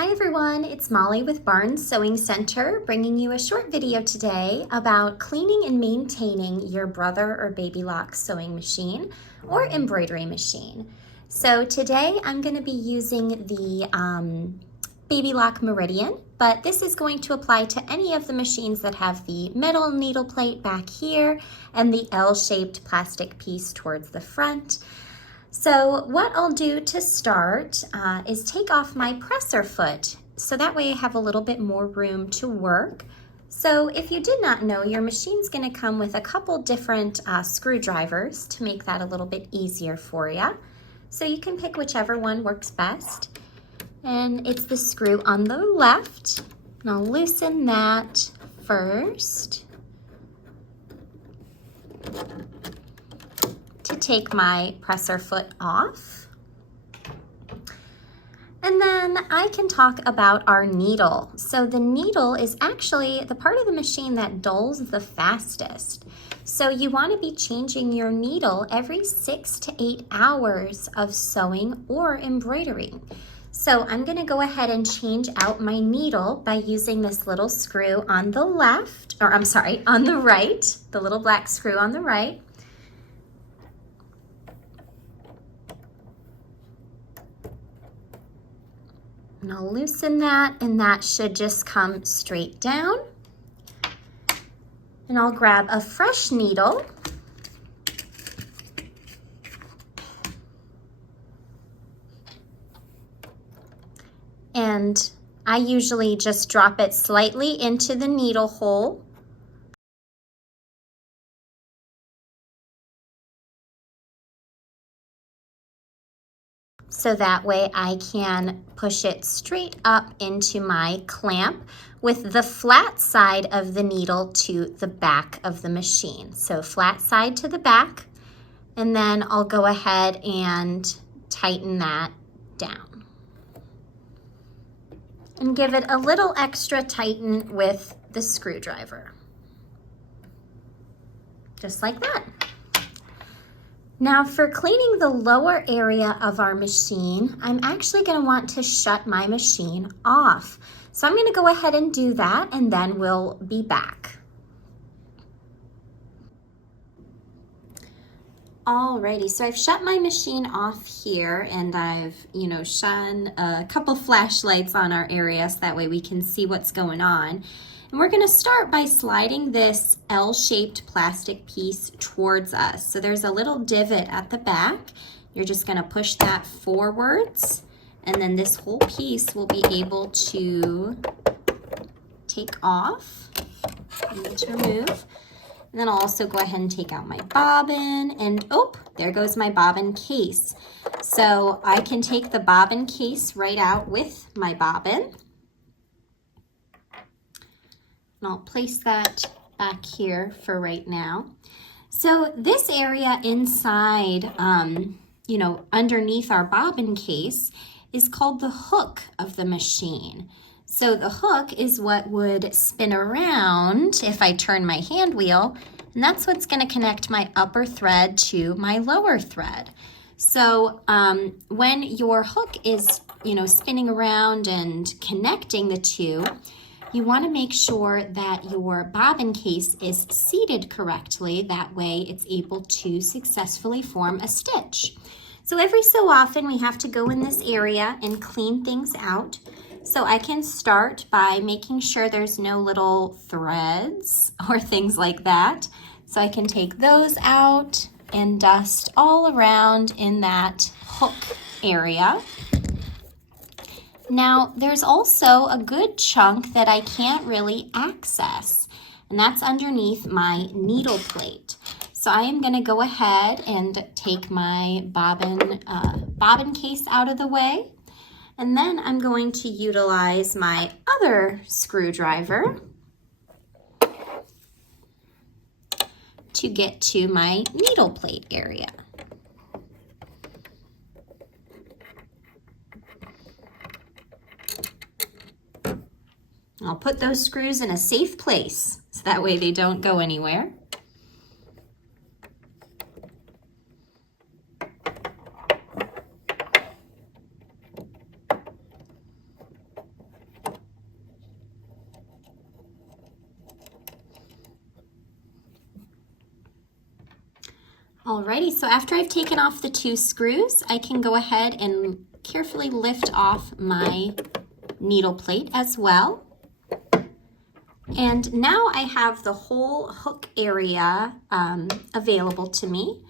Hi everyone, it's Molly with Barnes Sewing Center bringing you a short video today about cleaning and maintaining your brother or baby lock sewing machine or embroidery machine. So today I'm going to be using the baby lock Meridian, but this is going to apply to any of the machines that have the metal needle plate back here and the L-shaped plastic piece towards the front. So what I'll do to start is take off my presser foot, so that way I have a little bit more room to work. So if you did not know, your machine's going to come with a couple different screwdrivers to make that a little bit easier for you. So you can pick whichever one works best. And it's the screw on the left. And I'll loosen that first to take my presser foot off. And then I can talk about our needle. So the needle is actually the part of the machine that dulls the fastest. So you want to be changing your needle every 6 to 8 hours of sewing or embroidering. So I'm going to go ahead and change out my needle by using this little screw on the left, or I'm sorry, on the right, the little black screw on the right. And I'll loosen that, and that should just come straight down. And I'll grab a fresh needle. And I usually just drop it slightly into the needle hole. So that way I can push it straight up into my clamp with the flat side of the needle to the back of the machine. So flat side to the back, and then I'll go ahead and tighten that down. And give it a little extra tighten with the screwdriver. Just like that. Now for cleaning the lower area of our machine, I'm actually going to want to shut my machine off. So I'm going to go ahead and do that, and then we'll be back. Alrighty, so I've shut my machine off here, and I've, shone a couple flashlights on our area so that way we can see what's going on. And we're going to start by sliding this L-shaped plastic piece towards us. So there's a little divot at the back. You're just going to push that forwards, and then this whole piece will be able to take off. Need to remove. And then I'll also go ahead and take out my bobbin, and oh, there goes my bobbin case. So I can take the bobbin case right out with my bobbin. And I'll place that back here for right now. So this area inside, underneath our bobbin case is called the hook of the machine. So the hook is what would spin around if I turn my hand wheel, and that's what's going to connect my upper thread to my lower thread. So when your hook is, spinning around and connecting the two, you want to make sure that your bobbin case is seated correctly. That way it's able to successfully form a stitch. So every so often we have to go in this area and clean things out. So I can start by making sure there's no little threads or things like that. So I can take those out and dust all around in that hook area. Now, there's also a good chunk that I can't really access, and that's underneath my needle plate. So I am going to go ahead and take my bobbin case out of the way, and then I'm going to utilize my other screwdriver to get to my needle plate area. I'll put those screws in a safe place so that way they don't go anywhere. Alrighty, so after I've taken off the 2 screws, I can go ahead and carefully lift off my needle plate as well. And now I have the whole hook area available to me.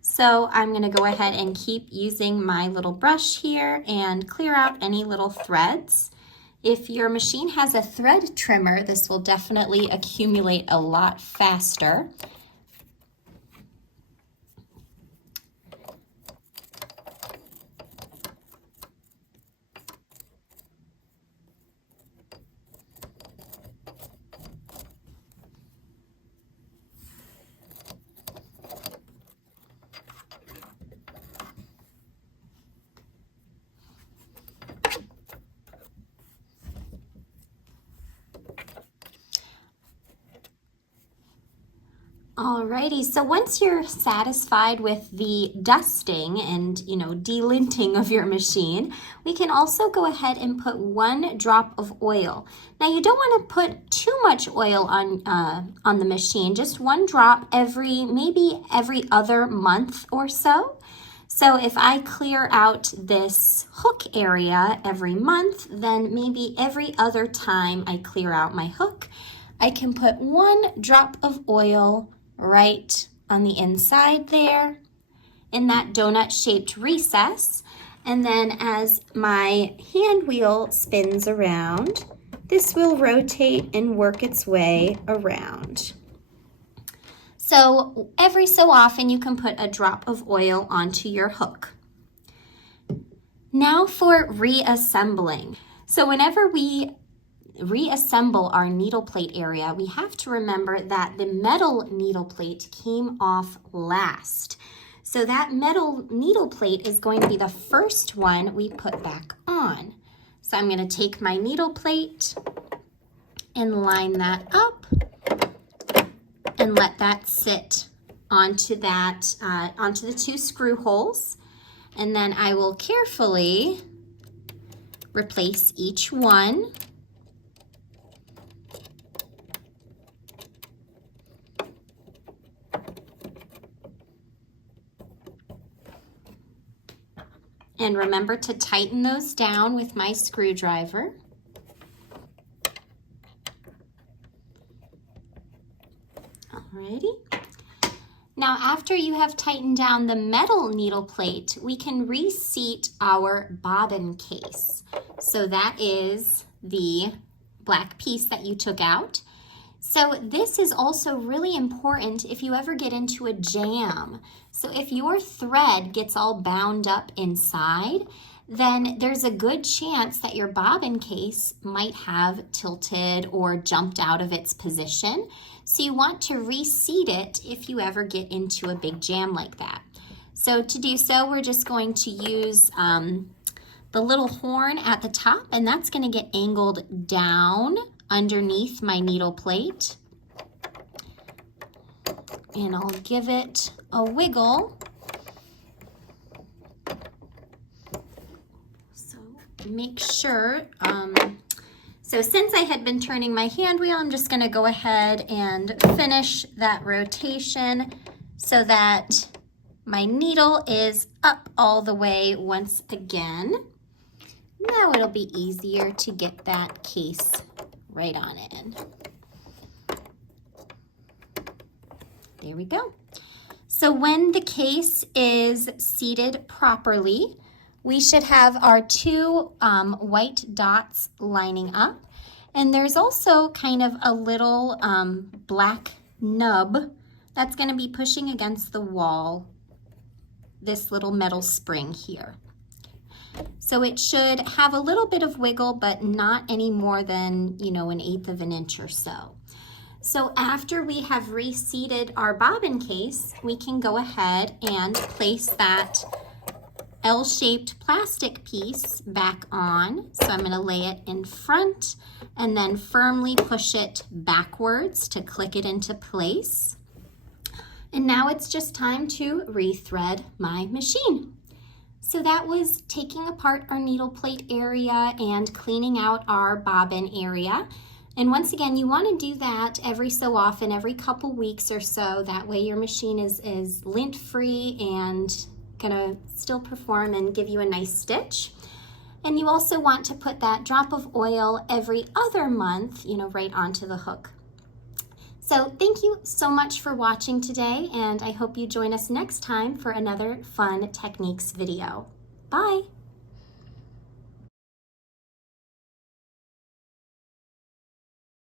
So I'm going to go ahead and keep using my little brush here and clear out any little threads. If your machine has a thread trimmer, this will definitely accumulate a lot faster. Alrighty, so once you're satisfied with the dusting and, delinting of your machine, we can also go ahead and put 1 drop of oil. Now you don't want to put too much oil on the machine, just 1 drop maybe every other month or so. So if I clear out this hook area every month, then maybe every other time I clear out my hook, I can put 1 drop of oil right on the inside there in that donut-shaped recess. And then as my hand wheel spins around, this will rotate and work its way around. So every so often you can put a drop of oil onto your hook. Now for reassembling. So whenever we reassemble our needle plate area, we have to remember that the metal needle plate came off last. So that metal needle plate is going to be the first one we put back on. So I'm going to take my needle plate and line that up and let that sit onto the 2 screw holes. And then I will carefully replace each one. And remember to tighten those down with my screwdriver. Alrighty. Now after you have tightened down the metal needle plate, we can reseat our bobbin case. So that is the black piece that you took out. So this is also really important if you ever get into a jam. So if your thread gets all bound up inside, then there's a good chance that your bobbin case might have tilted or jumped out of its position. So you want to reseat it if you ever get into a big jam like that. So to do so, we're just going to use the little horn at the top, and that's going to get angled down underneath my needle plate. And I'll give it a wiggle. So make sure, so since I had been turning my hand wheel, I'm just gonna go ahead and finish that rotation so that my needle is up all the way once again. Now it'll be easier to get that case right on in. There we go. So when the case is seated properly, we should have our 2 white dots lining up. And there's also kind of a little black nub that's going to be pushing against the wall, this little metal spring here. So it should have a little bit of wiggle, but not any more than, 1/8 of an inch or so. So after we have reseated our bobbin case, we can go ahead and place that L-shaped plastic piece back on. So I'm going to lay it in front and then firmly push it backwards to click it into place. And now it's just time to rethread my machine. So that was taking apart our needle plate area and cleaning out our bobbin area. And once again, you want to do that every so often, every couple weeks or so. That way your machine is lint free and gonna still perform and give you a nice stitch. And you also want to put that drop of oil every other month, right onto the hook. So thank you so much for watching today, and I hope you join us next time for another fun techniques video. Bye.